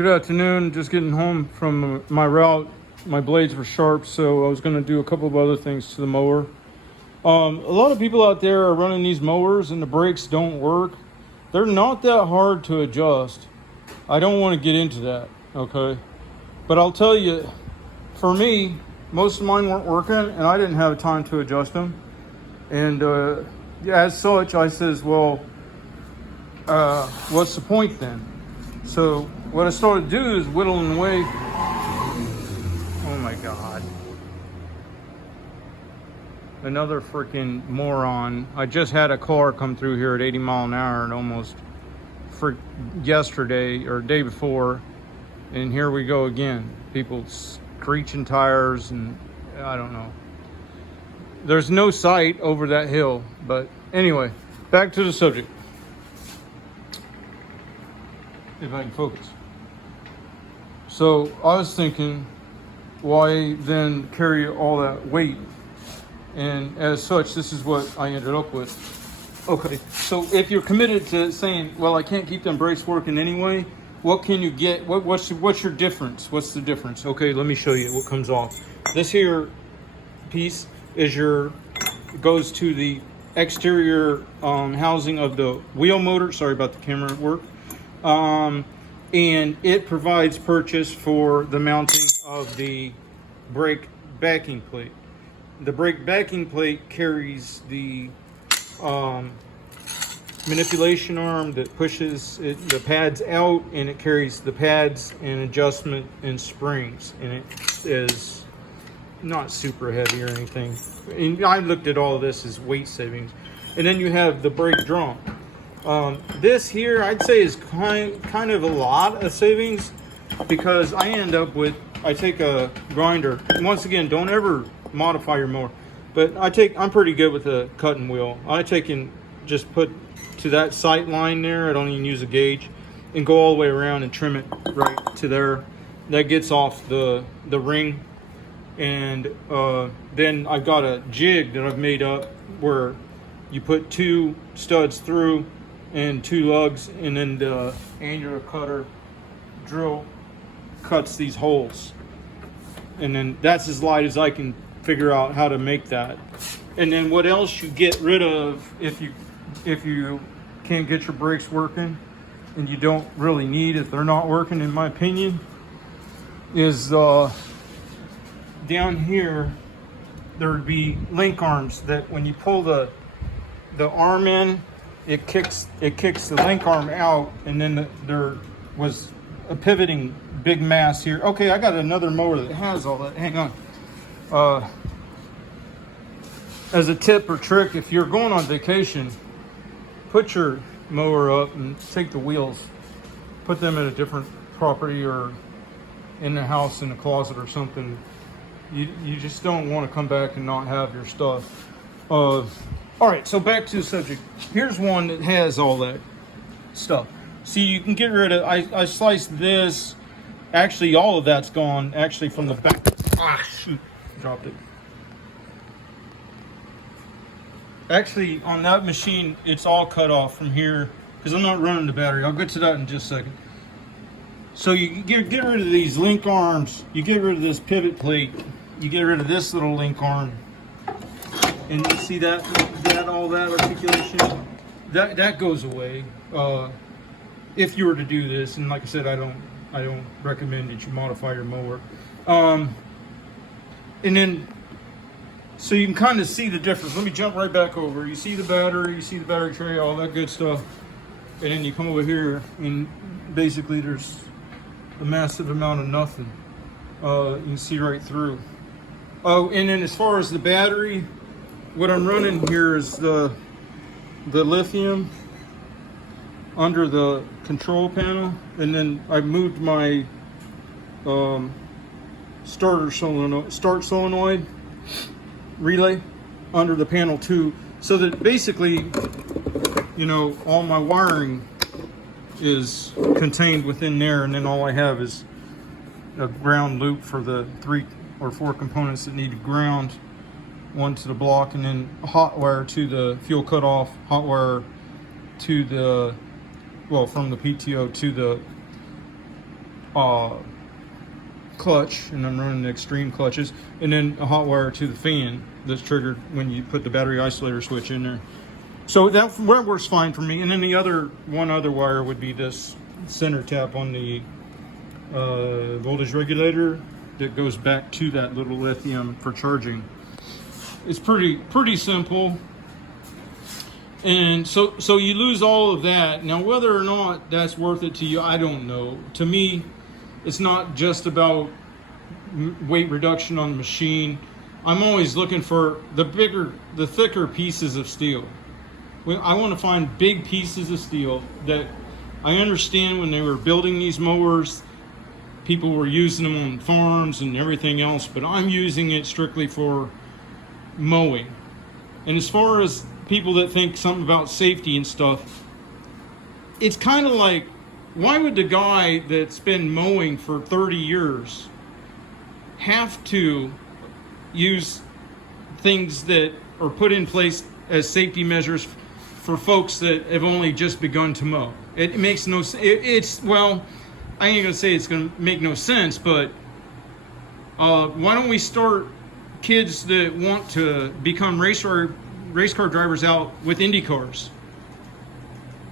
Good afternoon. Just getting home from my route. My blades were sharp, so I was going to do a couple of other things to the mower. A lot of people out there are running these mowers and the brakes don't work. They're not that hard to adjust. I don't want to get into that, okay? But I'll tell you, for me, most of mine weren't working and I didn't have time to adjust them. And as such, I says, well, what's the point then? So what I started to do is whittling away. Oh my God. Another freaking moron. I just had a car come through here at 80 mile an hour and almost for yesterday or day before. And here we go again. People screeching tires and I don't know. There's no sight over that hill. But anyway, back to the subject. If I can focus. So I was thinking, why then carry all that weight? And as such, this is what I ended up with. Okay, so if you're committed to saying, well, I can't keep them brakes working anyway, what can you get? What's your difference? What's the difference? Okay, let me show you what comes off. This here piece is goes to the exterior housing of the wheel motor. Sorry about the camera work. And it provides purchase for the mounting of the brake backing plate. The brake backing plate carries the manipulation arm that pushes the pads out, and it carries the pads and adjustment and springs, and it is not super heavy or anything. And I looked at all of this as weight savings. And then you have the brake drum. This here, I'd say, is kind of a lot of savings, because I end up with, I take a grinder. And once again, don't ever modify your mower, but I'm pretty good with a cutting wheel. I take and just put to that sight line there. I don't even use a gauge, and go all the way around and trim it right to there. That gets off the ring. And then I've got a jig that I've made up where you put 2 studs through and 2 lugs, and then the angular cutter drill cuts these holes, and then that's as light as I can figure out how to make that. And then what else you get rid of if you can't get your brakes working, and you don't really need, if they're not working, in my opinion, is down here there would be link arms that when you pull the arm in, it kicks the link arm out, and then there was a pivoting big mass here. Okay, I got another mower that has all that. Hang on. As a tip or trick, if you're going on vacation, put your mower up and take the wheels, put them at a different property or in the house in a closet or something. You just don't want to come back and not have your stuff. All right, so back to the subject. Here's one that has all that stuff. See, you can get rid of, I sliced this. Actually, all of that's gone, actually, from the back. Ah, shoot, dropped it. Actually, on that machine, it's all cut off from here, because I'm not running the battery. I'll get to that in just a second. So you get rid of these link arms. You get rid of this pivot plate. You get rid of this little link arm. And you see that all that articulation, that goes away if you were to do this. And like I said, I don't recommend that you modify your mower. And then, so you can kind of see the difference. Let me jump right back over. You see the battery, you see the battery tray, all that good stuff. And then you come over here, and basically there's a massive amount of nothing. You can see right through. Oh, and then as far as the battery, what I'm running here is the lithium under the control panel, and then I moved my start solenoid relay under the panel too, so that basically, you know, all my wiring is contained within there, and then all I have is a ground loop for the 3 or 4 components that need ground. One to the block, and then hot wire to the fuel cutoff, hot wire to the, well, from the PTO to the clutch, and I'm running the extreme clutches, and then a hot wire to the fan that's triggered when you put the battery isolator switch in there. So that works fine for me. And then the one other wire would be this center tap on the voltage regulator that goes back to that little lithium for charging. It's pretty simple. And so you lose all of that. Now, whether or not that's worth it to you, I don't know. To me, it's not just about weight reduction on the machine. I'm always looking for the thicker pieces of steel. I want to find big pieces of steel that I understand when they were building these mowers, people were using them on farms and everything else, but I'm using it strictly for mowing. And as far as people that think something about safety and stuff, it's kind of like, why would the guy that's been mowing for 30 years have to use things that are put in place as safety measures for folks that have only just begun to mow? It makes no sense. Well, I ain't gonna say it's gonna make no sense, but why don't we start kids that want to become race car drivers out with Indy cars?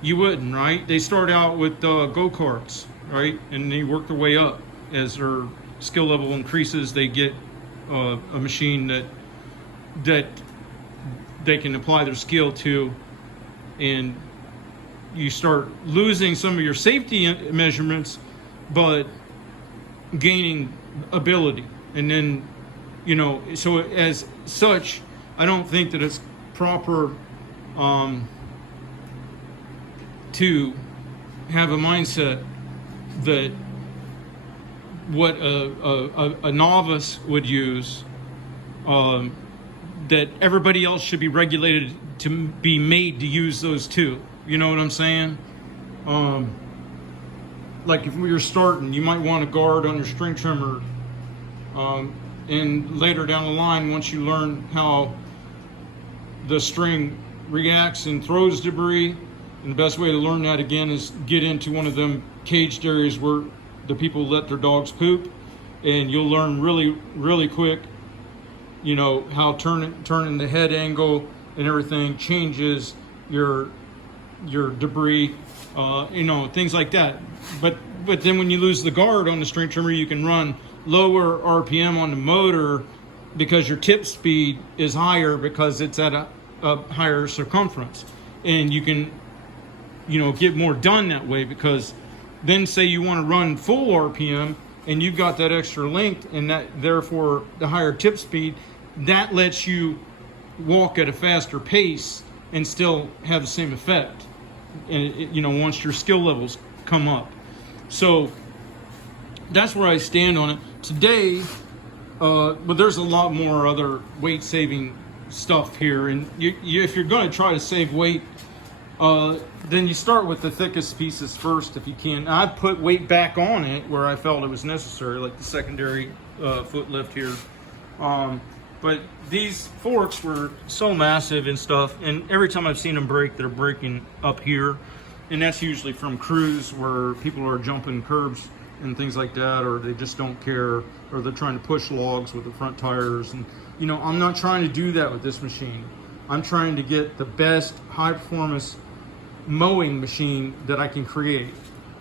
You wouldn't, right? They start out with go-karts, right? And they work their way up. As their skill level increases, they get a machine that they can apply their skill to, and you start losing some of your safety measurements, but gaining ability. And then, so as such, I don't think that it's proper to have a mindset that what a novice would use, that everybody else should be regulated to be made to use those too. You know what I'm saying? Like if we were starting, you might want a guard on your string trimmer, and later down the line, once you learn how the string reacts and throws debris, and the best way to learn that again is get into one of them caged areas where the people let their dogs poop, and you'll learn really quick, how turning the head angle and everything changes your debris, things like that. But then when you lose the guard on the string trimmer, you can run lower RPM on the motor because your tip speed is higher because it's at a higher circumference, and you can get more done that way. Because then say you want to run full RPM and you've got that extra length, and that therefore the higher tip speed, that lets you walk at a faster pace and still have the same effect, and once your skill levels come up. So that's where I stand on it today. But there's a lot more other weight saving stuff here, and if you're going to try to save weight, then you start with the thickest pieces first if you can. I put weight back on it where I felt it was necessary, like the secondary foot lift here. But these forks were so massive and stuff, and every time I've seen them break, they're breaking up here, and that's usually from crews where people are jumping curbs and things like that, or they just don't care, or they're trying to push logs with the front tires. And I'm not trying to do that with this machine. I'm trying to get the best high performance mowing machine that I can create.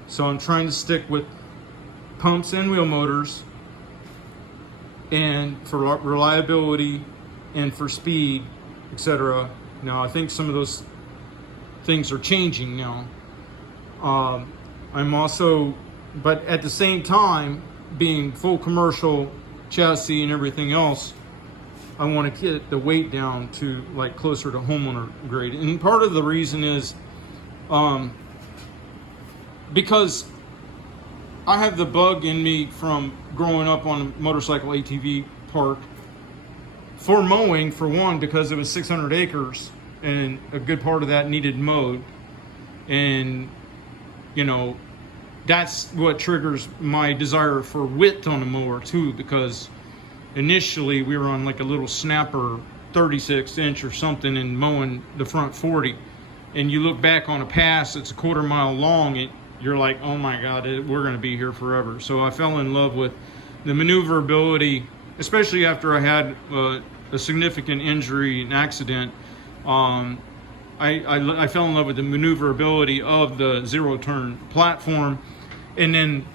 So I'm trying to stick with pumps and wheel motors, and for reliability and for speed, etc. Now I think some of those things are changing now. I'm also, but at the same time, being full commercial chassis and everything else, I want to get the weight down to like closer to homeowner grade. And part of the reason is because I have the bug in me from growing up on a motorcycle ATV park for mowing, for one, because it was 600 acres and a good part of that needed mowed. And that's what triggers my desire for width on a mower too, because initially we were on like a little snapper 36 inch or something and mowing the front 40, and you look back on a pass that's a quarter mile long, you're like, oh my God, we're going to be here forever. So I fell in love with the maneuverability, especially after I had a significant injury and accident. I fell in love with the maneuverability of the zero turn platform, and then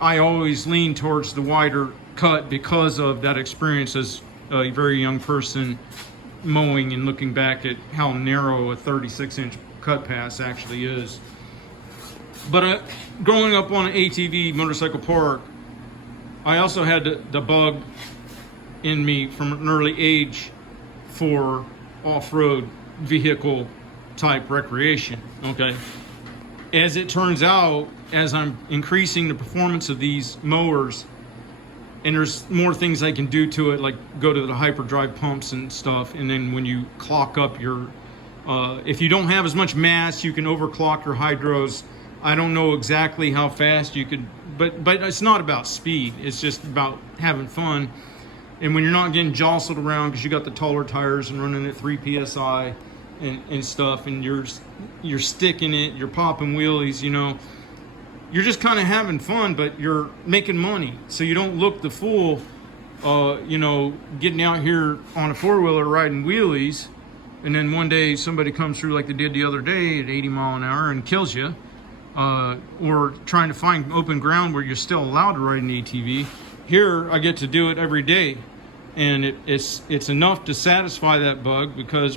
I always lean towards the wider cut because of that experience as a very young person mowing and looking back at how narrow a 36-inch cut pass actually is. But growing up on an ATV motorcycle park, I also had the bug in me from an early age for off-road vehicle type recreation. Okay, as it turns out, as I'm increasing the performance of these mowers, and there's more things I can do to it, like go to the hyperdrive pumps and stuff, and then when you clock up your if you don't have as much mass, you can overclock your hydros. I don't know exactly how fast you could, but it's not about speed, it's just about having fun. And when you're not getting jostled around because you got the taller tires and running at 3 psi and stuff, and you're sticking it, you're popping wheelies, you know, you're just kind of having fun, but you're making money. So you don't look the fool, you know, getting out here on a four-wheeler riding wheelies, and then one day somebody comes through like they did the other day at 80 mile an hour and kills you, or trying to find open ground where you're still allowed to ride an ATV. Here, I get to do it every day. And it's enough to satisfy that bug,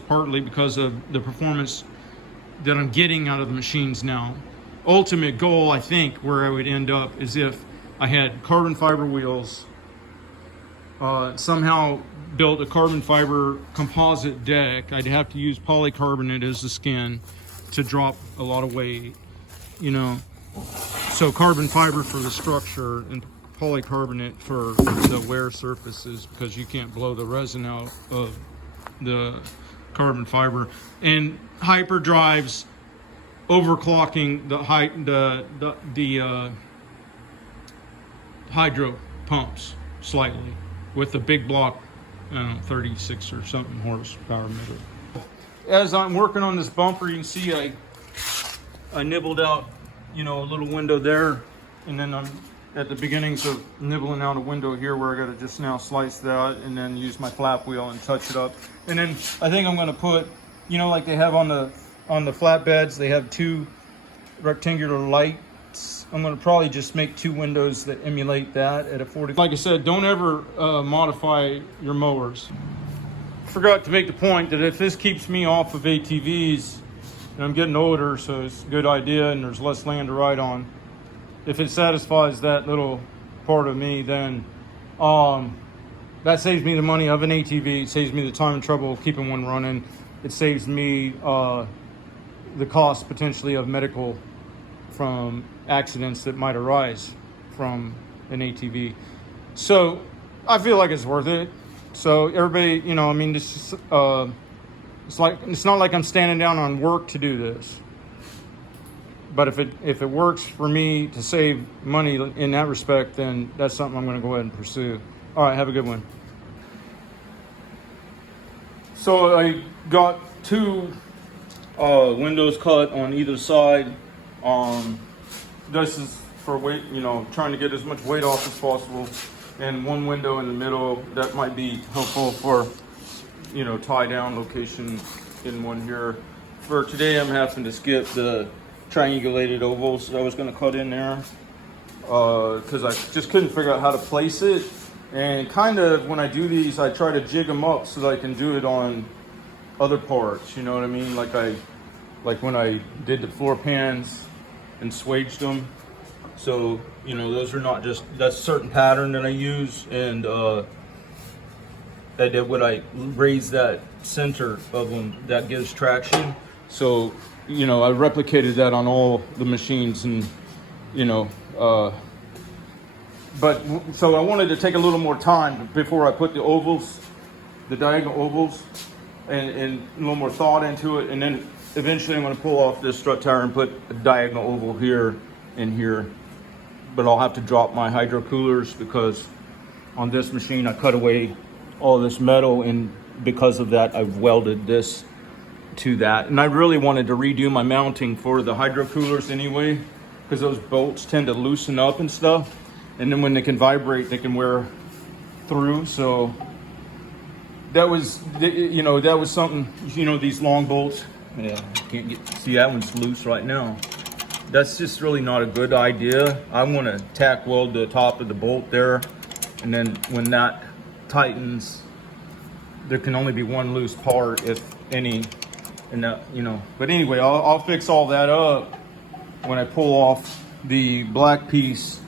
partly because of the performance that I'm getting out of the machines now. Ultimate goal, I think, where I would end up is if I had carbon fiber wheels, somehow built a carbon fiber composite deck. I'd have to use polycarbonate as the skin to drop a lot of weight, you know. So carbon fiber for the structure and polycarbonate for the wear surfaces, because you can't blow the resin out of the carbon fiber, and hyperdrives overclocking the hydro pumps slightly with the big block, I don't know, 36 or something horsepower motor. As I'm working on this bumper, you can see I nibbled out, you know, a little window there, and then I'm at the beginnings of nibbling out a window here where I got to just now slice that and then use my flap wheel and touch it up. And then I think I'm going to put, you know, like they have on the flatbeds, they have two rectangular lights. I'm going to probably just make two windows that emulate that at a 40. Like I said, don't ever modify your mowers. Forgot to make the point that if this keeps me off of ATVs, and I'm getting older, so it's a good idea and there's less land to ride on, if it satisfies that little part of me, then that saves me the money of an ATV. It saves me the time and trouble of keeping one running. It saves me the cost potentially of medical from accidents that might arise from an ATV. So I feel like it's worth it. So everybody, you know, I mean, this it's not like I'm standing down on work to do this. But if it works for me to save money in that respect, then that's something I'm going to go ahead and pursue. All right, have a good one. So I got two windows cut on either side. This is for weight, you know, trying to get as much weight off as possible, and one window in the middle that might be helpful for, you know, tie down location in one here. For today, I'm having to skip the triangulated ovals that I was going to cut in there because I just couldn't figure out how to place it. And kind of when I do these, I try to jig them up so that I can do it on other parts, you know what I mean? Like when I did the floor pans and swaged them. So, you know, those are not just, that's a certain pattern that I use, and when I raise that center of them, that gives traction. So, you know, I replicated that on all the machines, and, you know, but so I wanted to take a little more time before I put the ovals, the diagonal ovals, and a little more thought into it. And then eventually I'm going to pull off this strut tire and put a diagonal oval here and here. But I'll have to drop my hydro coolers because on this machine I cut away all this metal, and because of that I've welded this to that. And I really wanted to redo my mounting for the hydro coolers anyway, because those bolts tend to loosen up and stuff. And then when they can vibrate, they can wear through. So that was, you know, that was something, you know, these long bolts. Yeah, can't get, see that one's loose right now. That's just really not a good idea. I want to tack weld the top of the bolt there. And then when that tightens, there can only be one loose part, if any. And that, you know, but anyway, I'll fix all that up when I pull off the black piece.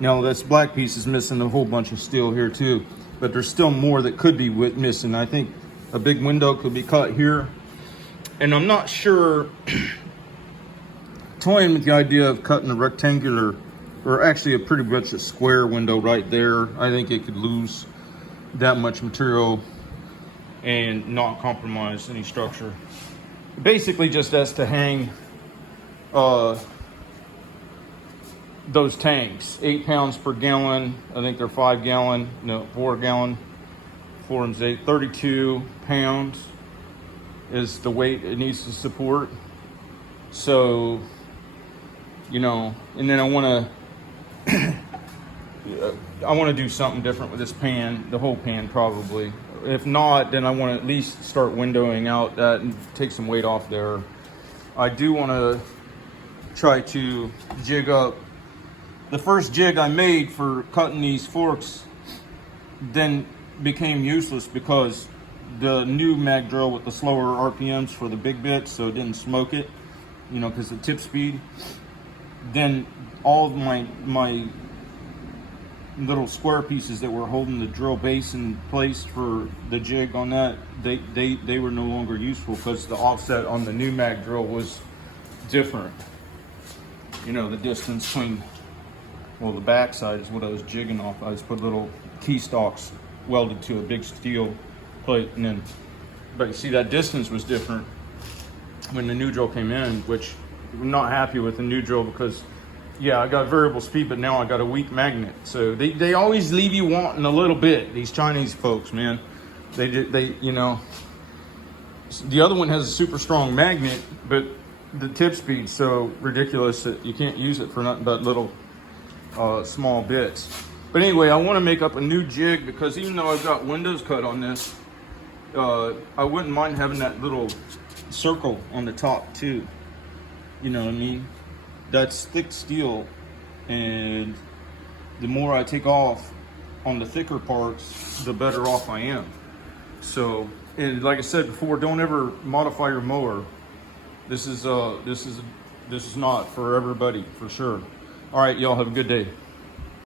Now this black piece is missing a whole bunch of steel here too, but there's still more that could be missing. I think a big window could be cut here, and I'm not sure. Toying with the idea of cutting a rectangular, or actually a pretty much a square window right there. I think it could lose that much material and not compromise any structure. Basically just as to hang those tanks, 8 pounds per gallon. I think they're 5 gallon, no, 4 gallon. 4 and 8, 32 pounds is the weight it needs to support. So, you know, and then I want to do something different with this pan, the whole pan probably. If not, then I want to at least start windowing out that and take some weight off there. I do want to try to jig up. The first jig I made for cutting these forks then became useless because the new mag drill with the slower RPMs for the big bits, so it didn't smoke it, you know, because the tip speed. Then all of my little square pieces that were holding the drill base in place for the jig on that, they were no longer useful because the offset on the new mag drill was different. You know, the distance between, well, the back side is what I was jigging off. I just put little key stalks welded to a big steel plate, and then, but you see that distance was different when the new drill came in, which I'm not happy with the new drill because, yeah, I got variable speed, but now I got a weak magnet. So they always leave you wanting a little bit. These Chinese folks, man, they you know, the other one has a super strong magnet, but the tip speed's so ridiculous that you can't use it for nothing but little small bits. But anyway, I want to make up a new jig because even though I've got windows cut on this, I wouldn't mind having that little circle on the top too. You know what I mean? That's thick steel, and the more I take off on the thicker parts, the better off I am. So, and like I said before, don't ever modify your mower. This is not for everybody, for sure. All right, y'all have a good day.